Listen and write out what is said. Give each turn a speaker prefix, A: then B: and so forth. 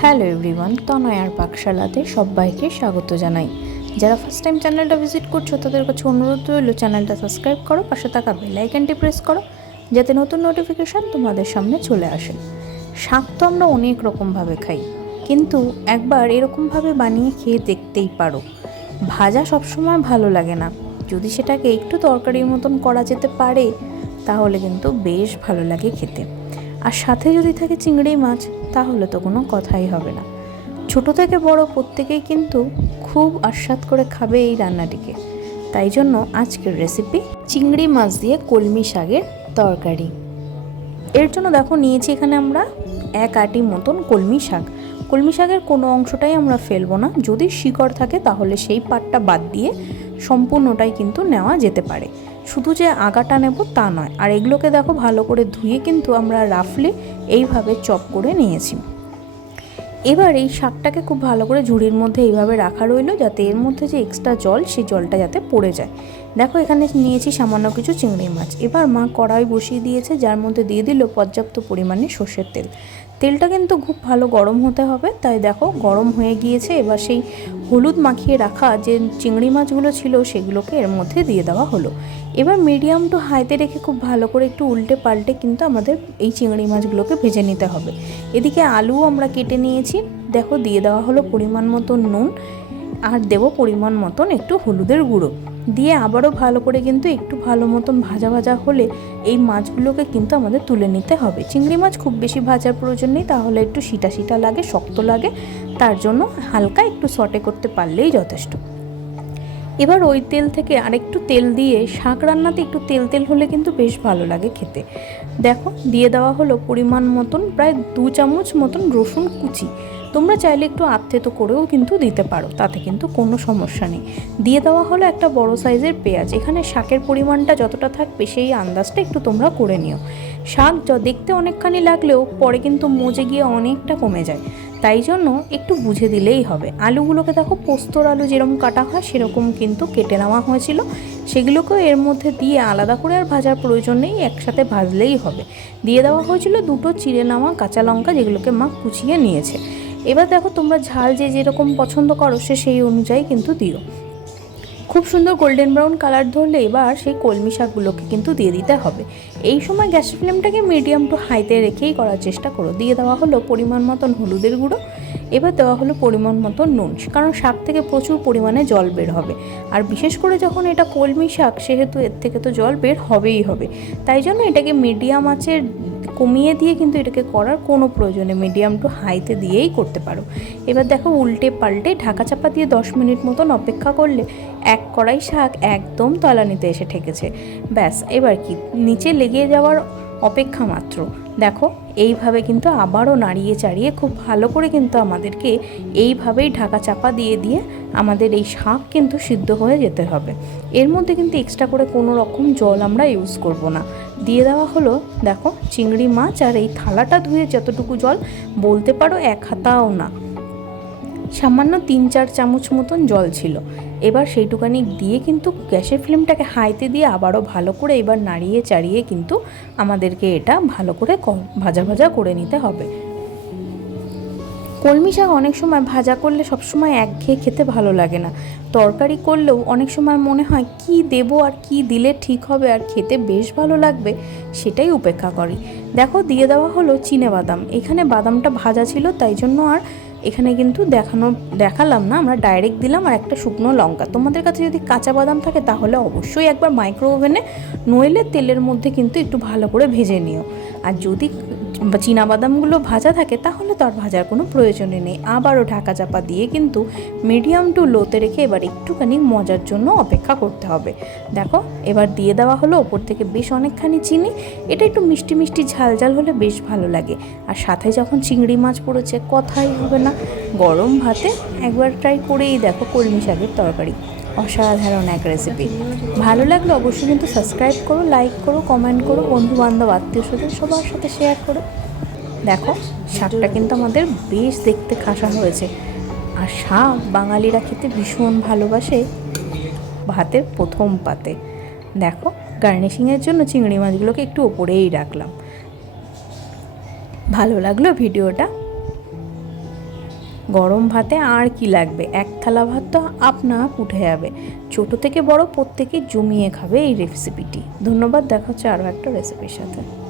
A: Hello everyone তনয়ার পাকশালাতে সবাইকে স্বাগত জানাই। যারা ফার্স্ট টাইম চ্যানেলটা ভিজিট করছ, তাদের কাছে অনুরোধ রইল চ্যানেলটা সাবস্ক্রাইব করো, পাশে থাকা বেল আইকনটি প্রেস করো, যাতে নতুন নোটিফিকেশান তোমাদের সামনে চলে আসে। শাক তো আমরা অনেক রকমভাবে খাই, কিন্তু একবার এরকমভাবে বানিয়ে খেয়ে দেখতেই পারো। ভাজা সবসময় ভালো লাগে না। যদি সেটাকে একটু তরকারির মতন করা যেতে পারে, তাহলে কিন্তু বেশ ভালো লাগে খেতে। আর সাথে যদি থাকে চিংড়ি মাছ, তাহলে তো কোনো কথাই হবে না। ছোট থেকে বড় প্রত্যেকেই কিন্তু খুব আস্বাদ করে খাবে এই রান্নাটিকে। তাই জন্য আজকের রেসিপি চিংড়ি মাছ দিয়ে কলমি শাকের তরকারি। এর জন্য দেখো নিয়েছি এখানে আমরা এক আটি মতন কলমি শাক। কলমি শাকের কোনো অংশটাই আমরা ফেলব না। যদি শিকড় থাকে, তাহলে সেই পাটটা বাদ দিয়ে সম্পূর্ণটাই কিন্তু নেওয়া যেতে পারে। শুধু যে আগাটা নেব তা নয়, আর এগুলোকে দেখো ভালো করে ধুয়ে কিন্তু আমরা রাফলি এইভাবে চপ করে নিয়েছি। এবার এই শাকটাকে খুব ভালো করে ঝুড়ির মধ্যে এইভাবে রাখা রইল যাতে এর মধ্যে যে এক্সট্রা জল, সেই জলটা যাতে পড়ে যায়। দেখো এখানে নিয়েছি সামান্য কিছু চিংড়ি মাছ। এবার মা কড়াই বসিয়ে দিয়েছে, যার মধ্যে দিয়ে দিল পর্যাপ্ত পরিমাণে সর্ষের তেল। তেলটা কিন্তু খুব ভালো গরম হতে হবে, তাই দেখো গরম হয়ে গিয়েছে। এবার সেই হলুদ মাখিয়ে রাখা যে চিংড়ি মাছগুলো ছিল সেগুলোকে এর মধ্যে দিয়ে দেওয়া হলো। এবার মিডিয়াম টু হাইতে রেখে খুব ভালো করে একটু উল্টে পাল্টে কিন্তু আমাদের এই চিংড়ি মাছগুলোকে ভেজে নিতে হবে। এদিকে আলুও আমরা কেটে নিয়েছি, দেখো দিয়ে দেওয়া হলো পরিমাণ মতো নুন, আর দেবো পরিমাণ মতন একটু হলুদের গুঁড়ো। দিয়ে আবারও ভালো করে কিন্তু একটু ভালো মতন ভাজা ভাজা হলে এই মাছগুলোকে কিন্তু আমাদের তুলে নিতে হবে। চিংড়ি মাছ খুব বেশি ভাজার প্রয়োজন নেই, তাহলে একটু সিটা সিটা লাগে, শক্ত লাগে, তার জন্য হালকা একটু সটে করতে পারলেই যথেষ্ট। এবার ওই তেল থেকে আরেকটু তেল দিয়ে শাক রান্নাতে একটু তেল তেল হলে কিন্তু বেশ ভালো লাগে খেতে। দেখো, দিয়ে দেওয়া হলো পরিমাণ মতন প্রায় দু চামচ মতন রসুন কুচি। তোমরা চাইলে একটু আত্মেতো করেও কিন্তু দিতে পারো, তাতে কিন্তু কোনো সমস্যা নেই। দিয়ে দেওয়া হলো একটা বড় সাইজের পেঁয়াজ। এখানে শাকের পরিমাণটা যতটা থাকবে সেই আন্দাজটা একটু তোমরা করে নিও। শাক দেখতে অনেকখানি লাগলেও পরে কিন্তু মজে গিয়ে অনেকটা কমে যায়। তাই জন্য একটু বুঝে দিলেই হবে। আলুগুলোকে দেখো, পোস্তর আলু যেরকম কাটা হয় সেরকম কিন্তু কেটে নেওয়া হয়েছিল। সেগুলোকেও এর মধ্যে দিয়ে আলাদা করে আর ভাজার প্রয়োজন নেই, একসাথে ভাজলেই হবে। দিয়ে দেওয়া হয়েছিল দুটো চিড়ে নেওয়া কাঁচা লঙ্কা যেগুলোকে মা কুচিয়ে নিয়েছে। এবার দেখো তোমরা ঝাল যে যেরকম পছন্দ করো সে সেই অনুযায়ী কিন্তু দিও। খুব সুন্দর গোল্ডেন ব্রাউন কালার ধরলে এবার সেই কলমি শাকগুলোকে কিন্তু দিয়ে দিতে হবে। এই সময় গ্যাসের ফ্লেমটাকে মিডিয়াম টু হাইতে রেখেই করার চেষ্টা করো। দিয়ে দেওয়া হলো পরিমাণ মতন হলুদের গুঁড়ো। এবার দেওয়া হলো পরিমাণ মতো নুন, কারণ শাক থেকে প্রচুর পরিমাণে জল বের হবে। আর বিশেষ করে যখন এটা কলমি শাক, সেহেতু এর থেকে তো জল বের হবেই হবে। তাই জন্য এটাকে মিডিয়াম আঁচের কমিয়ে দিয়ে কিন্তু এটাকে করার কোনো প্রয়োজনে মিডিয়াম টু হাইতে দিয়েই করতে পারো। এবার দেখো উল্টে পাল্টে ঢাকা চাপা দিয়ে দশ মিনিট মতন অপেক্ষা করলে এক কড়াই শাক একদম তলানিতে এসে ঠেকেছে। ব্যাস, এবার কি? নিচে লেগে যাওয়ার অপেক্ষা মাত্র। দেখো এইভাবে কিন্তু আবারও নাড়িয়ে চাড়িয়ে খুব ভালো করে কিন্তু আমাদেরকে এইভাবেই ঢাকা চাপা দিয়ে দিয়ে আমাদের এই শাক কিন্তু সিদ্ধ হয়ে যেতে হবে। এর মধ্যে কিন্তু এক্সট্রা করে কোনো রকম জল আমরা ইউজ করব না। দিয়ে দেওয়া হলো, দেখো, চিংড়ি মাছ আর এই থালাটা ধুয়ে যতটুকু জল, বলতে পারো এক হাতাও না। সামান্য তিন চার চামচ মতন জল ছিল। এবার সেইটুকানি দিয়ে কিন্তু গ্যাসের ফ্লেমটাকে হাইতে দিয়ে আবারও ভালো করে এবার নাড়িয়ে চাড়িয়ে কিন্তু আমাদেরকে এটা ভালো করে ভাজা ভাজা করে নিতে হবে। কলমি শাক অনেক সময় ভাজা করলে সবসময় একঘেয়ে খেতে ভালো লাগে না। তরকারি করলেও অনেক সময় মনে হয় কি দেব আর কি দিলে ঠিক হবে আর খেতে বেশ ভালো লাগবে সেটাই উপেক্ষা করি। দেখো দিয়ে দেওয়া হলো চিনে বাদাম। এখানে বাদামটা ভাজা ছিল তাই জন্য আর এখানে কিন্তু দেখানো, দেখালাম না, আমরা ডাইরেক্ট দিলাম আর একটা শুকনো লঙ্কা। তোমাদের কাছে যদি কাঁচা বাদাম থাকে তাহলে অবশ্যই একবার মাইক্রো ওভেনে নইলে তেলের মধ্যে কিন্তু একটু ভালো করে ভেজে নিও। আর যদি বাদামগুলো ভাজা থাকে, তাহলে তো আর ভাজার কোনো প্রয়োজনই নেই। আবারও ঢাকা চাপা দিয়ে কিন্তু মিডিয়াম টু লোতে রেখে এবার একটুখানি মজার জন্য অপেক্ষা করতে হবে। দেখো, এবার দিয়ে দেওয়া হলো ওপর থেকে বেশ অনেকখানি চিনি। এটা একটু মিষ্টি মিষ্টি ঝাল ঝাল হলে বেশ ভালো লাগে। আর সাথে যখন চিংড়ি মাছ পড়েছে, কথাই হবে না। গরম ভাতে একবার ট্রাই করেই দেখো কলমি শাকের তরকারি। অসাধারণ এক রেসিপি ভালো লাগলে অবশ্যই কিন্তু সাবস্ক্রাইব করো লাইক করো কমেন্ট করো বন্ধু বান্ধব আত্মীয় স্বজন সবার সাথে শেয়ার করো। দেখো, শাকটা কিন্তু আমাদের বেশ দেখতে খাসা হয়েছে। আর শাক বাঙালিরা খেতে ভীষণ ভালোবাসে ভাতের প্রথম পাতে। দেখো গার্নিশিংয়ের জন্য চিংড়ি মাছগুলোকে একটু ওপরেই রাখলাম। ভালো লাগল ভিডিওটা? গরম ভাতে আর কি লাগবে? এক থালা ভাত তো আপনা উঠে যাবে। ছোট থেকে বড় প্রত্যেকে জমিয়ে খাবে এই রেসিপিটি ধন্যবাদ, দেখা হচ্ছে আরও একটা রেসিপির সাথে।